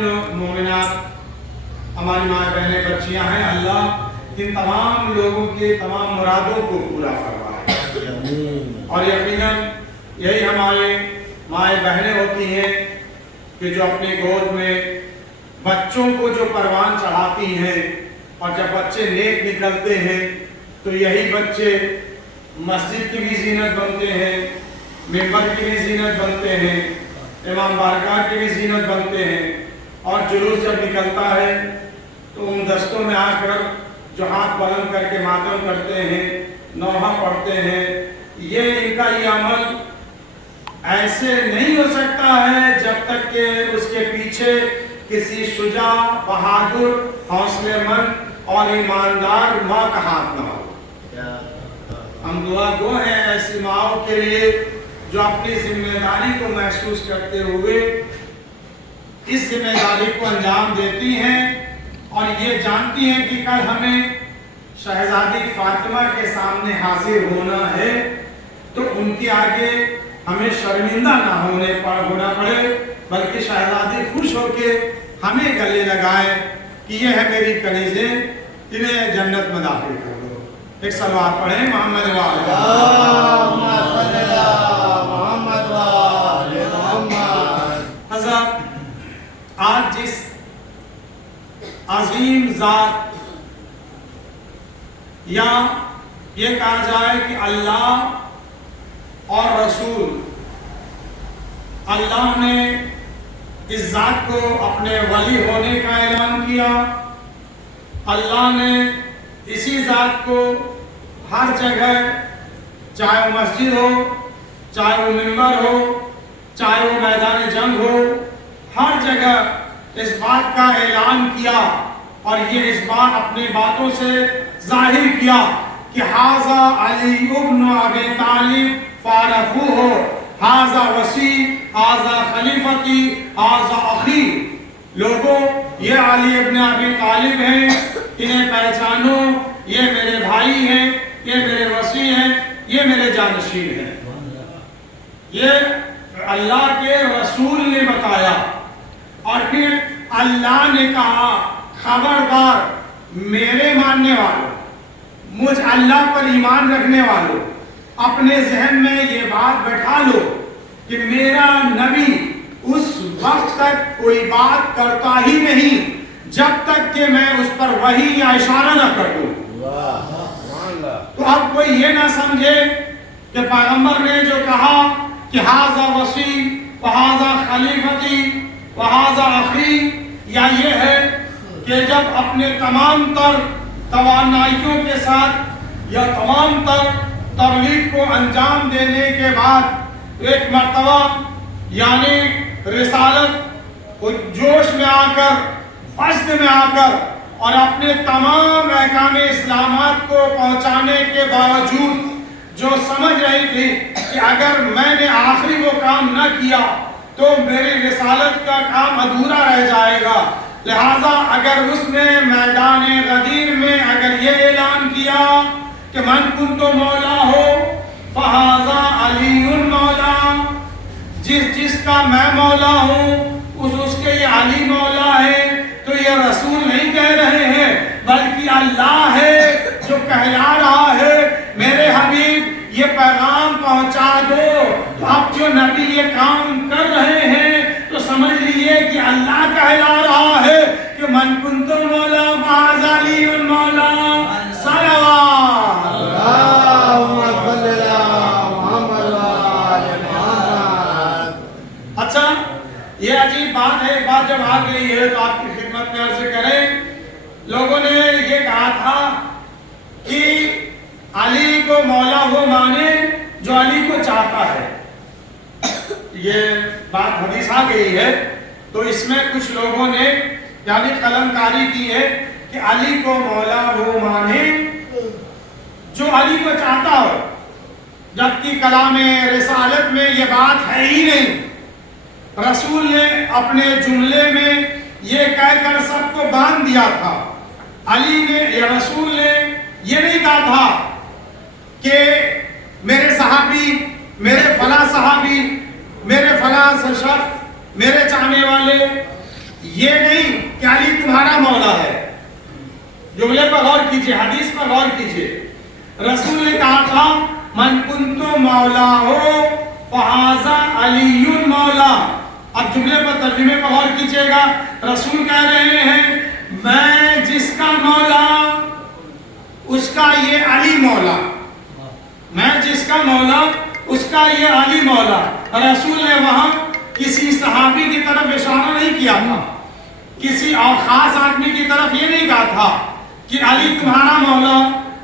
مومنات ہماری ماں بہنیں بچیاں ہیں، اللہ ان تمام لوگوں کے تمام مرادوں کو پورا فرمائے۔ اور یقیناً یہی ہمارے مائیں بہنیں ہوتی ہیں کہ جو اپنے گود میں بچوں کو جو پروان چڑھاتی ہیں، اور جب بچے نیک نکلتے ہیں تو یہی بچے مسجد کی بھی زینت بنتے ہیں، ممبر کی بھی زینت بنتے ہیں، امام بارگاہ کی بھی زینت بنتے ہیں، اور جلوس جب نکلتا ہے تو ان دستوں میں آ کر جو ہاتھ بلند کر کے ماتم کرتے ہیں، نوحہ پڑھتے ہیں، یہ ان کا یہ عمل ایسے نہیں ہو سکتا ہے جب تک کہ اس کے پیچھے کسی شجاع، بہادر، حوصلے مند اور ایماندار ماں کا ہاتھ نہ ہو۔ ہم دعا گو ہیں ایسی ماؤں کے لیے جو اپنی ذمہ داری کو محسوس کرتے ہوئے اس ذمہ داری کو انجام دیتی ہیں اور یہ جانتی ہیں کہ کل ہمیں شہزادی فاطمہ کے سامنے حاضر ہونا ہے، تو ان کے آگے ہمیں شرمندہ نہ ہونا پڑے، بلکہ شہزادی خوش ہو کے ہمیں گلے لگائے کہ یہ ہے میری کنیزیں، انہیں جنت میں داخل کر دو۔ ایک صلوات پڑھیں محمد وآلہ محمد۔ حضرت آج جس عظیم ذات یا یہ کہا جائے کہ اللہ اور رسول، اللہ نے اس ذات کو اپنے ولی ہونے کا اعلان کیا، اللہ نے اسی ذات کو ہر جگہ، چاہے وہ مسجد ہو، چاہے وہ ممبر ہو، چاہے وہ میدان جنگ ہو، ہر جگہ اس بات کا اعلان کیا اور یہ اس بات اپنی باتوں سے ظاہر کیا کہ ھذا علی ابن ابی طالب فارفوہ، ھذا وصی، ھذا خلیفتی، ھذا اخی۔ لوگوں، یہ علی ابن ابی طالب ہیں، انہیں پہچانو، یہ میرے بھائی ہیں، یہ میرے وصی ہیں، یہ میرے جانشین ہیں۔ یہ اللہ کے رسول نے بتایا، اور پھر اللہ نے کہا خبردار میرے ماننے والوں، مجھ اللہ پر ایمان رکھنے والوں، اپنے ذہن میں یہ بات بٹھا لو کہ میرا نبی اس وقت تک کوئی بات کرتا ہی نہیں جب تک کہ میں اس پر وحی یا اشارہ نہ کر دوں۔ تو اب کوئی یہ نہ سمجھے کہ پیغمبر نے جو کہا کہ ھذا وصی وھذا خلیفتی وھذا اخی، یا یہ ہے کہ جب اپنے تمام تر توانائیوں کے ساتھ یا تمام تر تبلیغ کو انجام دینے کے بعد ایک مرتبہ یعنی رسالت کو جوش میں آ کر، فصل میں آ کر اور اپنے تمام احکام اسلامات کو پہنچانے کے باوجود جو سمجھ رہی تھی کہ اگر میں نے آخری وہ کام نہ کیا تو میری رسالت کا کام ادھورا رہ جائے گا، لہٰذا اگر اس نے میدان غدیر میں اگر یہ اعلان کیا کہ من کنت مولا ہو فھذا علی مولا، جس کا میں مولا ہوں اس کے یہ علی مولا ہے، تو یہ رسول نہیں کہہ رہے ہیں بلکہ اللہ ہے جو کہلا رہا ہے میرے حبیب یہ پیغام پہنچا دو۔ تو اب جو نبی یہ کام کر رہے ہیں تو سمجھ لیجئے کہ اللہ کہلا رہا ہے کہ من کنت مولا فھذا علی مولا۔ صلوات اللہم صلی علی محمد وآلہ محمد۔ اچھا، یہ عجیب بات ہے، ایک بات جب آ گئی ہے تو آپ کی خدمت میں عرض کریں، لوگوں نے یہ کہا تھا کہ علی کو مولا وہ مانے جو علی کو چاہتا ہے، یہ بات حدیث آ گئی ہے، تو اس میں کچھ لوگوں نے یعنی قلم کاری کی ہے کہ علی کو مولا وہ مانے جو علی کو چاہتا ہو، جبکہ کلام رسالت میں یہ بات ہے ہی نہیں۔ رسول نے اپنے جملے میں یہ کہہ کر سب کو باندھ دیا تھا، علی نے یا رسول نے یہ نہیں کہا تھا کہ میرے صحابی، میرے فلاں صحابی، میرے فلاں شخص، میرے چاہنے والے، یہ نہیں کہ علی تمہارا مولا ہے. جملے پر غور کیجئے, حدیث پر غور کیجئے. رسول نے کہا تھا من کنتو مولا ہو فہذا علی مولا. اب جملے پر ترجمے پر غور کیجئے گا. رسول کہہ رہے ہیں میں جس کا مولا اس کا یہ علی مولا, میں جس کا مولا اس کا یہ علی مولا. رسول نے وہاں کسی صحابی کی طرف اشارہ نہیں کیا تھا, کسی اور خاص آدمی کی طرف یہ نہیں کہا تھا کہ علی تمہارا مولا,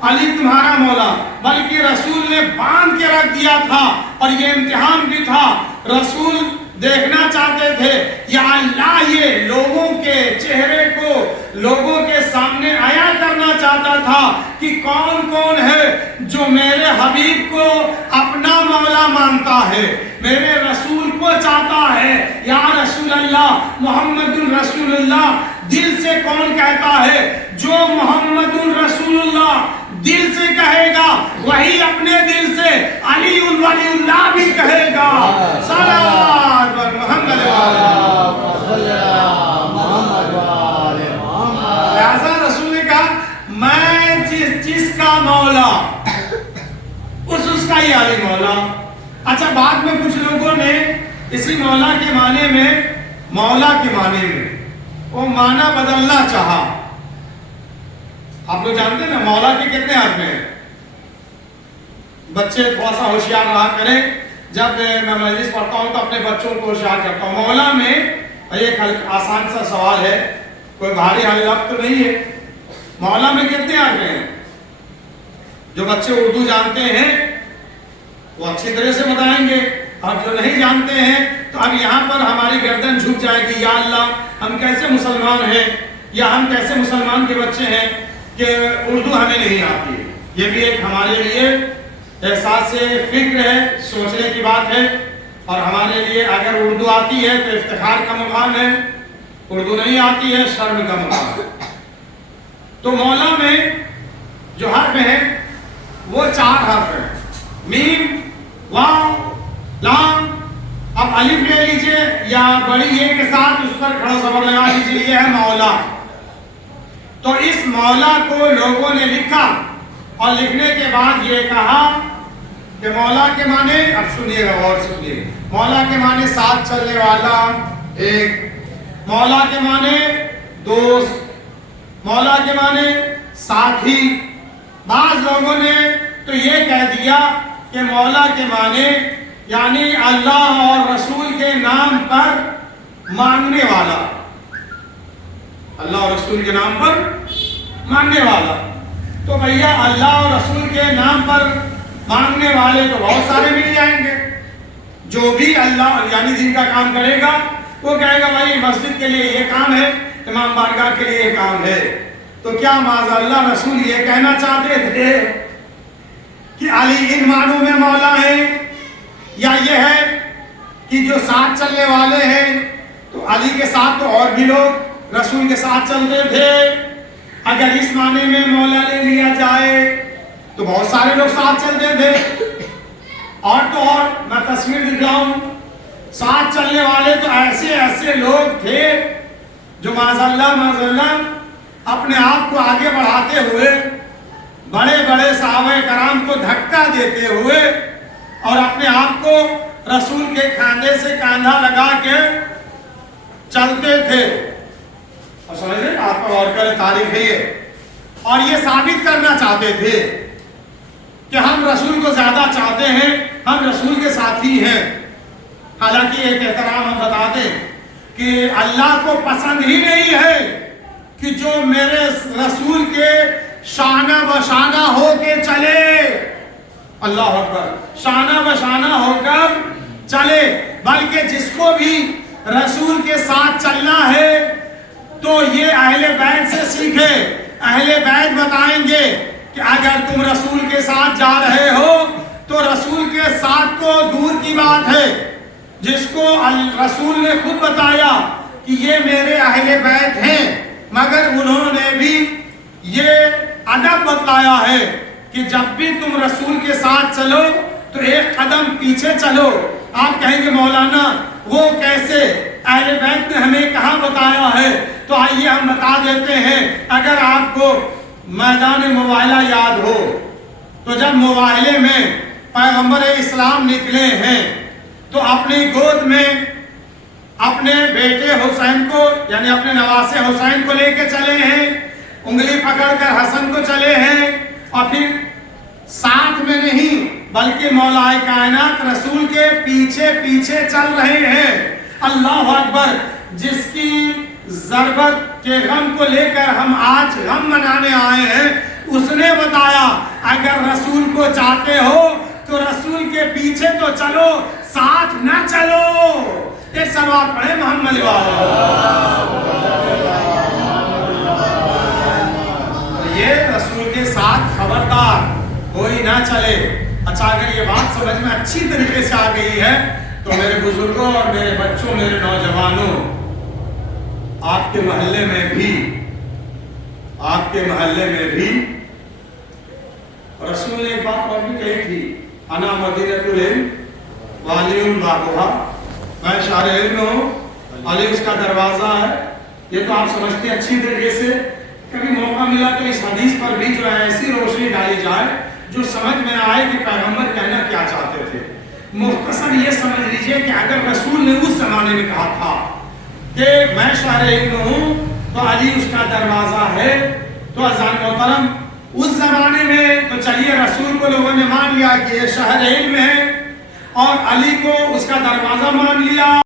علی تمہارا مولا, بلکہ رسول نے باندھ کے رکھ دیا تھا. اور یہ امتحان بھی تھا. رسول دیکھنا چاہتے تھے یا اللہ یہ لوگوں کے چہرے کو لوگوں کے سامنے عیاں کرنا چاہتا تھا کہ کون کون ہے جو میرے حبیب کو اپنا مولا مانتا ہے, میرے رسول کو چاہتا ہے. یا رسول اللہ محمد رسول اللہ دل سے کون کہتا ہے؟ جو محمد رسول اللہ دل سے کہے گا وہی اپنے دل سے علی ولی اللہ بھی کہے گا. صلوات بر محمد لہذا رسول نے کہا میں جس کا مولا اس کا ہی علی مولا. اچھا بعد میں کچھ لوگوں نے اسی مولا کے معنی میں, مولا کے معنی میں وہ معنی بدلنا چاہا. آپ لوگ جانتے ہیں نا مولا کے کتنے حرف ہیں؟ بچے تھوڑا سا ہوشیار رہا کریں. جب میں مجلس پڑھتا ہوں تو اپنے بچوں کو ہوشیار کرتا ہوں. مولا میں ایک آسان سا سوال ہے, کوئی بھاری لفظ تو نہیں ہے. مولا میں کتنے حرف ہیں؟ جو بچے اردو جانتے ہیں وہ اچھی طرح سے بتائیں گے, اور جو نہیں جانتے ہیں تو اب یہاں پر ہماری گردن جھک جائے گی, یا اللہ ہم کیسے مسلمان ہیں, یا ہم کیسے مسلمان کے بچے ہیں کہ اردو ہمیں نہیں آتی ہے. یہ بھی ایک ہمارے لیے احساس فکر ہے, سوچنے کی بات ہے. اور ہمارے لیے اگر اردو آتی ہے تو افتخار کا مقام ہے, اردو نہیں آتی ہے شرم کا مقام ہے. تو مولا میں جو حرف ہیں وہ 4 حرف ہیں, میم, واو, لام. اب الف لے لیجئے یا بڑی یہ کے ساتھ اس پر کھڑا زبر لگا لیجئے, یہ ہے مولا. تو اس مولا کو لوگوں نے لکھا اور لکھنے کے بعد یہ کہا کہ مولا کے معنی, اب سنیے گا غور سے سنیے, مولا کے معنی ساتھ چلنے والا ایک, مولا کے معنی دوست, مولا کے معنی ساتھی. بعض لوگوں نے تو یہ کہہ دیا کہ مولا کے معنی یعنی اللہ اور رسول کے نام پر مانگنے والا, اللہ اور رسول کے نام پر مانگنے والا. تو بھیا اللہ اور رسول کے نام پر مانگنے والے تو بہت سارے مل جائیں گے. جو بھی اللہ یعنی دین کا کام کرے گا وہ کہے گا بھائی مسجد کے لیے یہ کام ہے, امام بارگاہ کے لیے یہ کام ہے. تو کیا معاذ اللہ رسول یہ کہنا چاہتے تھے کہ علی ان معنوں میں مولا ہے, یا یہ ہے کہ جو ساتھ چلنے والے ہیں تو علی کے ساتھ تو اور بھی لوگ رسول کے ساتھ چلتے تھے؟ اگر اس معنی میں مولا لے لیا جائے تو بہت سارے لوگ ساتھ چلتے تھے. اور تو اور میں تصویر دکھاؤں, ساتھ چلنے والے تو ایسے لوگ تھے جو معاذ اللہ اپنے آپ کو آگے بڑھاتے ہوئے بڑے بڑے صحابہ کرام کو دھکا دیتے ہوئے اور اپنے آپ کو رسول کے کاندھے سے کاندھا لگا کے چلتے تھے. اور سمجھے آپ کا غور کریں, تاریخ ہے یہ. اور یہ ثابت کرنا چاہتے تھے کہ ہم رسول کو زیادہ چاہتے ہیں, ہم رسول کے ساتھی ہیں. حالانکہ ایک احترام ہم بتا دیں کہ اللہ کو پسند ہی نہیں ہے کہ جو میرے رسول کے شانہ بشانہ ہو کے چلے, اللہ اکبر, شانہ بشانہ ہو کر چلے, بلکہ جس کو بھی رسول کے ساتھ چلنا ہے تو یہ اہل بیت سے سیکھے. اہل بیت بتائیں گے کہ اگر تم رسول کے ساتھ جا رہے ہو تو رسول کے ساتھ تو دور کی بات ہے, جس کو رسول نے خود بتایا کہ یہ میرے اہل بیت ہیں, مگر انہوں نے بھی یہ ادب بتلایا ہے کہ جب بھی تم رسول کے ساتھ چلو تو ایک قدم پیچھے چلو. آپ کہیں گے مولانا وہ کیسے؟ اہل بیت نے ہمیں کہاں بتایا ہے؟ تو آئیے ہم بتا دیتے ہیں۔ اگر آپ کو میدان مباہلہ یاد ہو تو جب مباہلے میں پیغمبر اسلام نکلے ہیں تو اپنی گود میں اپنے بیٹے حسین کو یعنی اپنے نواسے حسین کو لے کے چلے ہیں، انگلی پکڑ کر حسن کو چلے ہیں، اور پھر ساتھ میں نہیں بلکہ مولا کائنات رسول کے پیچھے پیچھے چل رہے ہیں۔ اللہ اکبر! جس کی ضربت کے غم کو لے کر ہم آج غم منانے آئے ہیں، اس نے بتایا اگر رسول کو چاہتے ہو تو رسول کے پیچھے تو چلو، ساتھ نہ چلو۔ ایک صلوات پڑھے محمد یہ رسول کے ساتھ خبردار کوئی نہ چلے۔ اچھا، اگر یہ بات سمجھ میں اچھی طریقے سے آ گئی ہے تو میرے بزرگوں اور میرے بچوں، میرے نوجوانوں، آپ کے محلے میں بھی رسول نے ایک بات اور بھی کہی تھی، انا مدینۃ العلم وعلی بابھا، میں شہر علم ہوں، علی اس کا دروازہ ہے۔ یہ تو آپ سمجھتے ہیں اچھی طریقے سے۔ کبھی موقع ملا تو اس حدیث پر بھی جو ہے ایسی روشنی ڈالی جائے جو سمجھ میں آئے کہ پیغمبر کہنا کیا چاہتے تھے۔ مختصر یہ سمجھ لیجئے کہ اگر رسول نے اس زمانے میں کہا تھا کہ میں شہر علم ہوں تو علی اس کا دروازہ ہے، تو عزیزان محترم اس زمانے میں تو چلیے رسول کو لوگوں نے مان لیا کہ یہ شہر علم ہے، اور علی کو اس کا دروازہ مان لیا۔